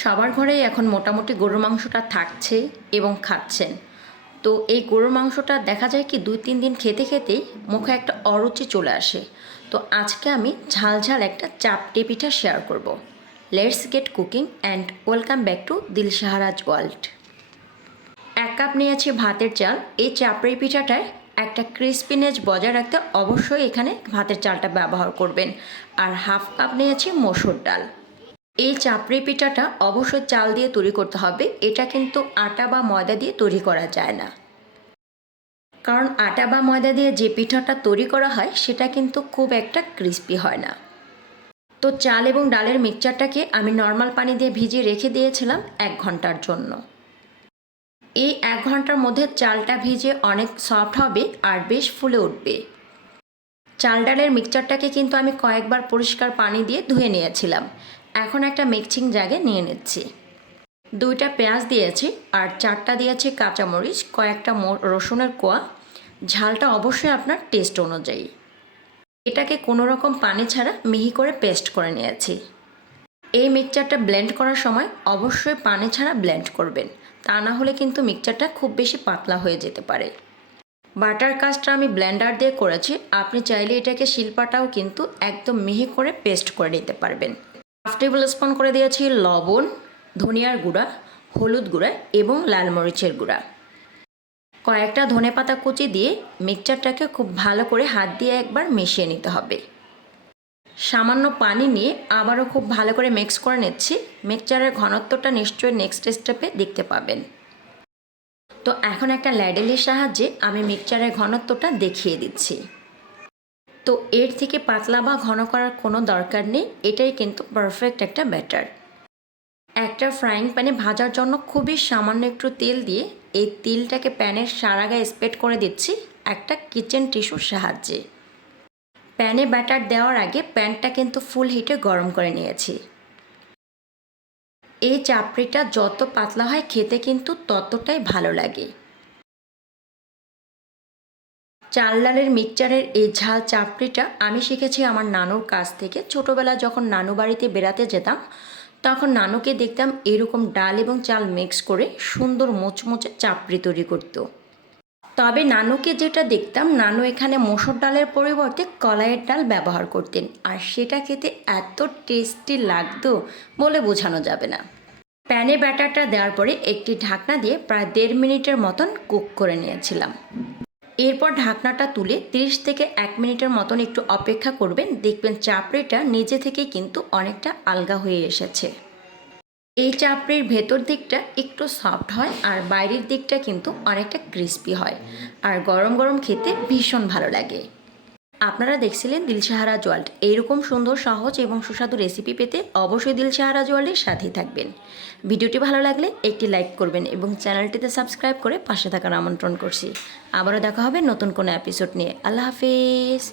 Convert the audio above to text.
সবার ঘরেই এখন মোটামুটি গরুর মাংসটা থাকছে এবং খাচ্ছেন। তো এই গরুর মাংসটা দেখা যায় কি দুই, তিন দিন খেতে খেতেই মুখে একটা অরুচি চলে আসে। তো আজকে আমি ঝাল ঝাল একটা চাপটি পিঠা শেয়ার করব। Let's get cooking and welcome back to দিল সাহারাজ ওয়ার্ল্ড এক কাপ নিয়েছি ভাতের চাল। এই চাপড়ি পিঠাটায় একটা ক্রিস্পিনেস বজায় রাখতে অবশ্যই এখানে ভাতের চালটা ব্যবহার করবেন। আর হাফ কাপ নিয়েছি মসুর ডাল। এই চাপড়ি পিঠাটা অবশ্যই চাল দিয়ে তৈরি করতে হবে। এটা কিন্তু আটা বা ময়দা দিয়ে তৈরি করা যায় না। কারণ আটা বা ময়দা দিয়ে যে পিঠাটা তৈরি করা হয়, সেটা কিন্তু খুব একটা ক্রিস্পি হয় না। তো চাল এবং ডালের মিক্সচারটাকে আমি নর্মাল পানি দিয়ে ভিজিয়ে রেখে দিয়েছিলাম এক ঘণ্টার জন্য। এই এক ঘণ্টার মধ্যে চালটা ভিজে অনেক সফট হবে আর বেশ ফুলে উঠবে। চাল ডালের মিক্সচারটাকে কিন্তু আমি কয়েকবার পরিষ্কার পানি দিয়ে ধুয়ে নিয়েছিলাম। এখন একটা মিক্সিং জাগে নিয়ে নিচ্ছি। দুইটা পেঁয়াজ দিয়েছি আর চারটা দিয়েছি কাঁচামরিচ, কয়েকটা রসুনের কোয়া। ঝালটা অবশ্যই আপনার টেস্ট অনুযায়ী। এটাকে কোনো রকম পানি ছাড়া মিহি করে পেস্ট করে নিয়েছি। এই মিক্সচারটা ব্লেন্ড করার সময় অবশ্যই পানি ছাড়া ব্লেন্ড করবেন, তা না হলে কিন্তু মিক্সচারটা খুব বেশি পাতলা হয়ে যেতে পারে। বাটার কাজটা আমি ব্লেন্ডার দিয়ে করেছি, আপনি চাইলে এটাকে শিল্পাটাও কিন্তু একদম মিহি করে পেস্ট করে নিতে পারবেন। হাফ টেবিল স্পুন করে দিয়েছি লবণ, ধনিয়ার গুঁড়া, হলুদ গুঁড়া এবং লাল মরিচের গুঁড়া। কয়েকটা ধনে পাতা কুচি দিয়ে মিক্সচারটাকে খুব ভালো করে হাত দিয়ে একবার মিশিয়ে নিতে হবে। সামান্য পানি নিয়ে আবারও খুব ভালো করে মিক্স করে নিচ্ছি। মিক্সচারের ঘনত্বটা নিশ্চয়ই নেক্সট স্টেপে দেখতে পাবেন। তো এখন একটা ল্যাডেলের সাহায্যে আমি মিক্সচারের ঘনত্বটা দেখিয়ে দিচ্ছি। তো এর থেকে পাতলা বা ঘন করার কোনো দরকার নেই, এটাই কিন্তু পারফেক্ট একটা ব্যাটার একটা ফ্রাইং প্যানে ভাজার জন্য খুবই সামান্য একটু তেল দিয়ে এই তেলটাকে প্যানের সারা গায়ে স্প্রেড করে দিচ্ছি একটা কিচেন টিস্যুর সাহায্যে। প্যানে ব্যাটার দেওয়ার আগে প্যানটা কিন্তু ফুল হিটে গরম করে নিয়েছি। এই চাপড়িটা যত পাতলা হয় খেতে কিন্তু ততটাই ভালো লাগে। চাল ডালের মিক্সচারের এই ঝাল চাপড়িটা আমি শিখেছি আমার নানুর কাছ থেকে। ছোটোবেলা যখন নানু বাড়িতে বেড়াতে যেতাম, তখন নানুকে দেখতাম এরকম ডাল এবং চাল মিক্স করে সুন্দর মোচমোচে চাপড়ি তৈরি করতো। তবে নানুকে যেটা দেখতাম, নানু এখানে মসুর ডালের পরিবর্তে কলাইয়ের ডাল ব্যবহার করতেন আর সেটা খেতে এত টেস্টি লাগতো বলে বোঝানো যাবে না। প্যানে ব্যাটারটা দেওয়ার পরে একটি ঢাকনা দিয়ে প্রায় দেড় মিনিটের মতন কুক করে নিয়েছিলাম। এরপর ঢাকনাটা তুলে 30 থেকে এক মিনিটের মতন একটু অপেক্ষা করবেন। দেখবেন চাপড়িটা নিজে থেকে কিন্তু অনেকটা আলগা হয়ে এসেছে। এই চাপড়ির ভেতর দিকটা একটু সফট হয় আর বাইরের দিকটা কিন্তু অনেকটা ক্রিস্পি হয়। আর গরম গরম খেতে ভীষণ ভালো লাগে। আপনারা দেখছিলেন দিলশাহারা জোয়াল্ট এইরকম সুন্দর, সহজ এবং সুস্বাদু রেসিপি পেতে অবশ্যই দিলশাহারা জোয়াল্টের সাথেই থাকবেন। ভিডিওটি ভালো লাগলে একটি লাইক করবেন এবং চ্যানেলটিতে সাবস্ক্রাইব করে পাশে থাকার আমন্ত্রণ করছি। আবারও দেখা হবে নতুন কোনো এপিসোড নিয়ে। আল্লাহ হাফিজ।